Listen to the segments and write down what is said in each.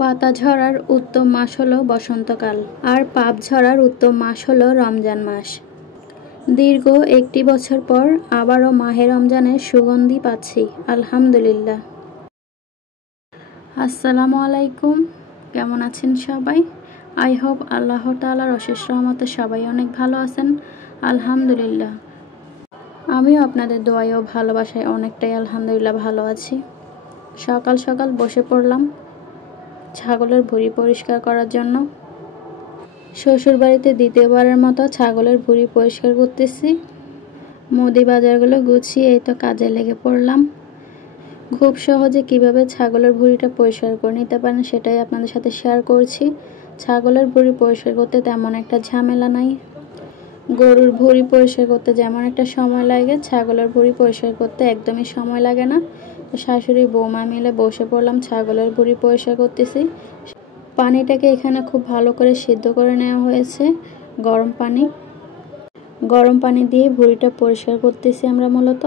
পাতা ঝরার উত্তম মাস হলো বসন্তকাল, আর পাপ ঝরার উত্তম মাস হলো রমজান মাস। দীর্ঘ 1 বছর পর আবারও মাহে রমজানের সুগন্ধি পাচ্ছি, আলহামদুলিল্লাহ। আসসালামু আলাইকুম, কেমন আছেন সবাই? আই হোপ আল্লাহ তাআলার অশেষ রহমতে সবাই অনেক ভালো আছেন, আলহামদুলিল্লাহ। আমিও আপনাদের দোয়ায় ও ভালোবাসায় অনেকটাই আলহামদুলিল্লাহ ভালো আছি। সকাল সকাল বসে পড়লাম ছাগলের ভুঁড়ি পরিষ্কার করার জন্য। শ্বশুরবাড়িতে দ্বিতীয়বারের মতো ছাগলের ভুঁড়ি পরিষ্কার করতেছি। মুদি বাজারগুলো গুছিয়ে এই তো কাজে লেগে পড়লাম। খুব সহজে কিভাবে ছাগলের ভুঁড়িটা পরিষ্কার করে নিতে পারেন সেটাই আপনাদের সাথে শেয়ার করছি। ছাগলের ভুঁড়ি পরিষ্কার করতে তেমন একটা ঝামেলা নাই। গরুর ভুঁড়ি পরিষ্কার করতে যেমন একটা সময় লাগে, ছাগলের ভুঁড়ি পরিষ্কার করতে একদমই সময় লাগে না। শাশুড়ি বৌমা মিলে বসে পড়লাম, ছাগলের ভুঁড়ি পরিষ্কার করতেছি। পানিটাকে এখানে খুব ভালো করে সিদ্ধ করে নেওয়া হয়েছে, গরম পানি দিয়ে ভুঁড়িটা পরিষ্কার করতেছি আমরা। মূলত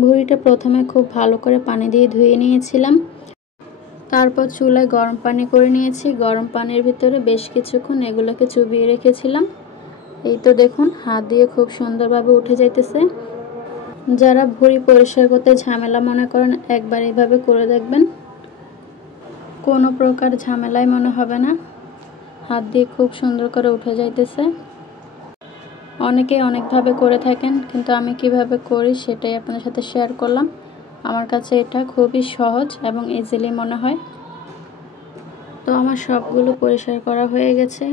ভুঁড়িটা প্রথমে খুব ভালো করে পানি দিয়ে ধুয়ে নিয়েছিলাম, তারপর চুলায় গরম পানি করে নিয়েছি। গরম পানির ভিতরে বেশ কিছুক্ষণ এগুলোকে চুবিয়ে রেখেছিলাম। এই তো দেখুন, হাত দিয়ে খুব সুন্দরভাবে উঠে যাইতেছে। যারা ভুঁড়ি পরিষ্কার করতে ঝামেলা মনে করেন, একবার এইভাবে করে দেখবেন, কোনো প্রকার ঝামেলাই মনে হবে না। হাত দিয়ে খুব সুন্দর করে উঠে যাইতেছে। অনেকে অনেকভাবে করে থাকেন, কিন্তু আমি কিভাবে করি সেটাই আপনাদের সাথে শেয়ার করলাম। আমার কাছে এটা খুবই সহজ এবং ইজিলি মনে হয়। তো আমার সবগুলো পরিষ্কার করা হয়ে গেছে।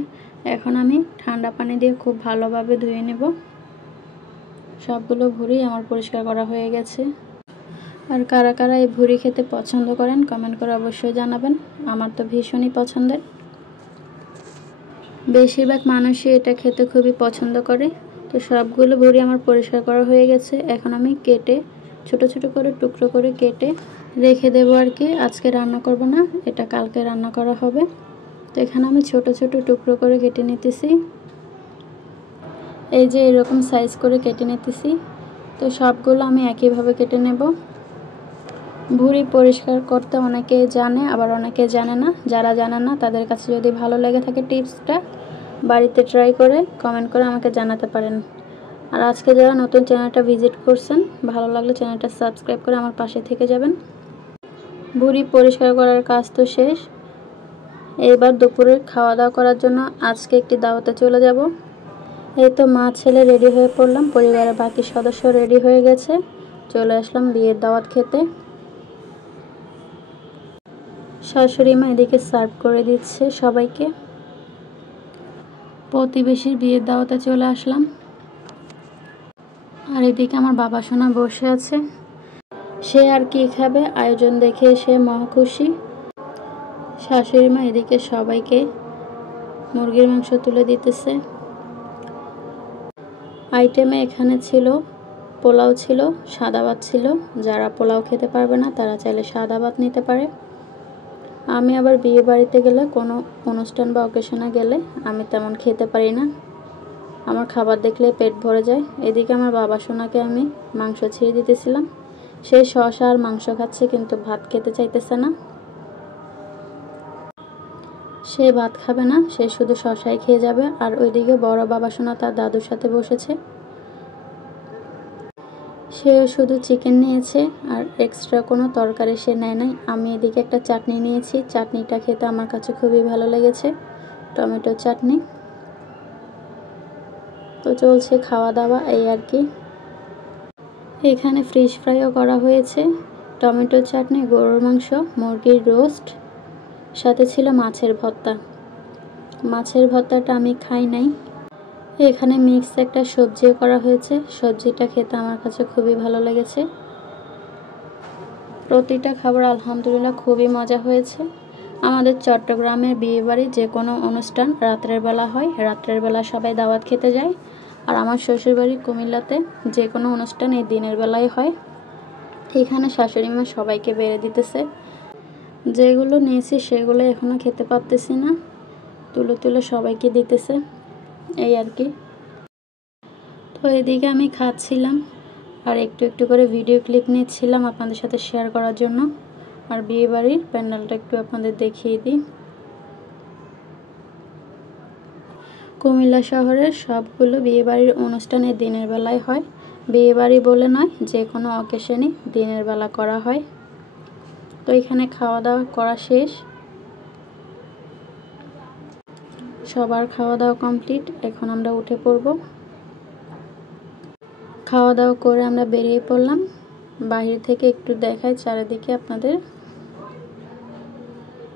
এখন আমি ঠান্ডা পানি দিয়ে খুব ভালোভাবে ধুয়ে নেব। সবগুলো ভুঁড়ি আমার পরিষ্কার করা হয়ে গেছে। আর কারা কারা এই ভুঁড়ি খেতে পছন্দ করেন কমেন্ট করে অবশ্যই জানাবেন। আমার তো ভীষণই পছন্দের। বেশিরভাগ মানুষই এটা খেতে খুবই পছন্দ করে। তো সবগুলো ভুঁড়ি আমার পরিষ্কার করা হয়ে গেছে। এখন আমি কেটে ছোট ছোট করে টুকরো করে কেটে রেখে দেবো আর কি। আজকে রান্না করব না, এটা কালকে রান্না করা হবে। তো এখানে আমি ছোট ছোট টুকরো করে কেটে নিতেছি। এই যে এরকম সাইজ করে কেটে নিতেছি। তো সবগুলো আমি একইভাবে কেটে নেব। ভুঁড়ি পরিষ্কার করতে অনেকে জানে, আবার অনেকে জানে না। যারা জানে না তাদের কাছে যদি ভালো লেগে থাকে টিপসটা, বাড়িতে ট্রাই করে কমেন্ট করে আমাকে জানাতে পারেন। আর আজকে যারা নতুন চ্যানেলটা ভিজিট করছেন, ভালো লাগলে চ্যানেলটা সাবস্ক্রাইব করে আমার পাশে থেকে যাবেন। ভুঁড়ি পরিষ্কার করার কাজ তো শেষ। এবার দুপুরে খাওয়া দাওয়া করার জন্য আজকে একটি দাওয়াতে চলে যাব। এই তো মা ছেলে রেডি হয়ে পড়লাম, পরিবারের বাকি সদস্য রেডি হয়ে গেছে। চলে আসলাম বিয়ের দাওয়াত খেতে। শাশুড়ি মা এদিকে সার্ভ করে দিচ্ছে সবাইকে। প্রতিবেশীর বিয়ের দাওয়াতে চলে আসলাম। আর এদিকে আমার বাবা সোনা বসে আছে। সে আর কি খাবে, আয়োজন দেখে সে মহা খুশি। শাশুড়ি মা এদিকে সবাইকে মুরগির মাংস তুলে দিতেছে। আইটেমে এখানে ছিল পোলাও, ছিল সাদা ভাত ছিল। যারা পোলাও খেতে পারবে না তারা চাইলে সাদা ভাত নিতে পারে। আমি আবার বিয়ে বাড়িতে গেলে, কোনো অনুষ্ঠান বা অকেশনে গেলে আমি তেমন খেতে পারি না। আমার খাবার দেখলে পেট ভরে যায়। এদিকে আমার বাবা সোনাকে আমি মাংস ছিঁড়ে দিতেছিলাম। সে শসা আর মাংস খাচ্ছে, কিন্তু ভাত খেতে চাইতেছে না। সে ভাত খাবে না, সে শুধু শসাই খেয়ে যাবে। আর ওইদিকে বড় বাবা সোনা তার দাদুর সাথে বসেছে। সেও শুধু চিকেন নিয়েছে, আর এক্সট্রা কোনো তরকারি সে নেয় নাই। আমি এদিকে একটা চাটনি নিয়েছি। চাটনিটা খেতে আমার কাছে খুবই ভালো লেগেছে, টমেটো চাটনি। তো চলছে খাওয়া দাওয়া, এই আর কি। এখানে ফিশ ফ্রাইও করা হয়েছে, টমেটো চাটনি, গরুর মাংস, মুরগির রোস্ট, সাথে ছিল মাছের ভর্তা। মাছের ভর্তাটা আমি খাই নাই। এখানে মিক্স একটা সবজিও করা হয়েছে। সবজিটা খেতে আমার কাছে খুবই ভালো লেগেছে। প্রতিটা খাবার আলহামদুলিল্লাহ খুবই মজা হয়েছে। আমাদের চট্টগ্রামের বিয়েবাড়ি যে কোনো অনুষ্ঠান রাত্রের বেলা হয়। রাত্রের বেলা সবাই দাওয়াত খেতে যায়। আর আমার শ্বশুরবাড়ি কুমিল্লাতে যে কোনো অনুষ্ঠান এই দিনের বেলায় হয়। এখানে শাশুড়ি মা সবাইকে বেড়ে দিতেছে। যেগুলো নিয়েছি সেগুলো এখনও খেতে পারতেছি না, তুলে তুলে সবাইকে দিতেছে, এই আর কি। তো এদিকে আমি খাচ্ছিলাম আর একটু একটু করে ভিডিও ক্লিপ নিচ্ছিলাম আপনাদের সাথে শেয়ার করার জন্য। আর বিয়ে বাড়ির প্যান্ডেলটা একটু আপনাদের দেখিয়ে দিই। কুমিল্লা শহরের সবগুলো বিয়েবাড়ির অনুষ্ঠানে দিনের বেলায় হয়। বিয়েবাড়ি বলে নয়, যে কোনো অকেশনই দিনের বেলা করা হয়। তো এখানে খাওয়া দাওয়া করা শেষ, সবার খাওয়া দাওয়া কমপ্লিট। এখন আমরা উঠে পড়ব। খাওয়া দাওয়া করে আমরা বেরিয়ে পড়লাম। বাহির থেকে একটু দেখাই চারিদিকে আপনাদের।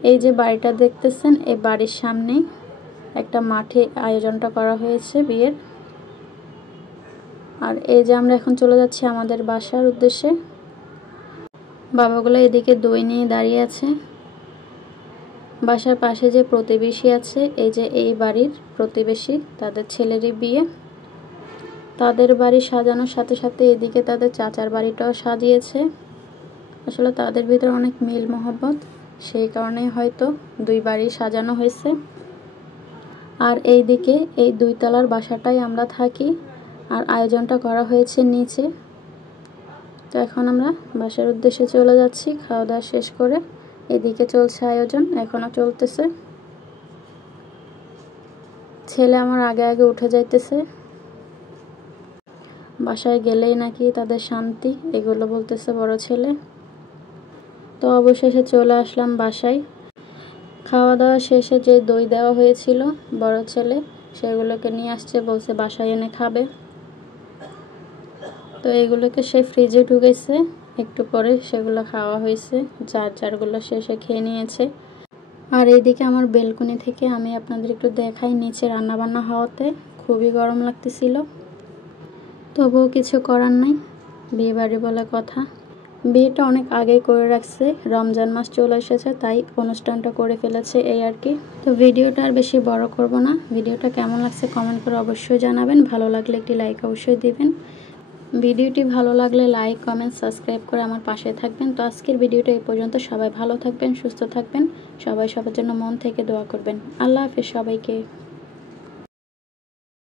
এই যে বাড়িটা দেখতেছেন, এই বাড়ির সামনেই একটা মাঠে আয়োজনটা করা হয়েছে বিয়ের। আর এই যে আমরা এখন চলে যাচ্ছি আমাদের বাসার উদ্দেশ্যে। বাবাগুলো এদিকে দই নিয়ে দাঁড়িয়ে আছে। বাসার পাশে যে প্রতিবেশী আছে, এই যে এই বাড়ির প্রতিবেশী, তাদের ছেলেরই বিয়ে। তাদের বাড়ি সাজানোর সাথে সাথে এদিকে তাদের চাচার বাড়িটাও সাজিয়েছে। আসলে তাদের ভিতরে অনেক মিল মহব্বত, সেই কারণেই হয়তো দুই বাড়ি সাজানো হয়েছে। আর এইদিকে এই 2 তলার বাসাটাই আমরা থাকি, আর আয়োজনটা করা হয়েছে নিচে। তো এখন আমরা বাসার উদ্দেশ্যে চলে যাচ্ছি খাওয়া দাওয়া শেষ করে। এদিকে চলছে আয়োজন, এখনো চলতেছে। ছেলে আমার আগে আগে উঠে যাইতেছে। বাসায় গেলেই নাকি তাদের শান্তি, এগুলো বলতেছে বড় ছেলে। তো অবশেষে চলে আসলাম বাসায়। খাওয়া দাওয়া শেষে যে দই দেওয়া হয়েছিল বড় ছেলে, সেগুলোকে নিয়ে আসছে, বলছে বাসায় এনে খাবে। তো এগুলোকে সে ফ্রিজে ঢুকেছে, একটু পরে সেগুলো খাওয়া হয়েছে। যারগুলো সে খেয়ে নিয়েছে। আর এইদিকে আমার বেলকনি থেকে আমি আপনাদের একটু দেখাই, নিচে রান্নাবান্না হওয়াতে খুবই গরম লাগতেছিল। তবুও কিছু করার নাই, বিয়ে বাড়ি বলে কথা। বিয়েটা অনেক আগেই করে রাখছে, রমজান মাস চলে এসেছে তাই অনুষ্ঠানটা করে ফেলেছে, এই আর কি। তো ভিডিওটা আর বেশি বড় করব না। ভিডিওটা কেমন লাগছে কমেন্ট করে অবশ্যই জানাবেন। ভালো লাগলে একটি লাইক অবশ্যই দিবেন। ভিডিওটি ভালো লাগলে লাইক কমেন্ট সাবস্ক্রাইব করে আমার পাশে থাকবেন। তো আজকের ভিডিওটা এই পর্যন্ত। সবাই ভালো থাকবেন, সুস্থ থাকবেন। সবাই সবার জন্য মন থেকে দোয়া করবেন। আল্লাহ হাফেজ সবাইকে।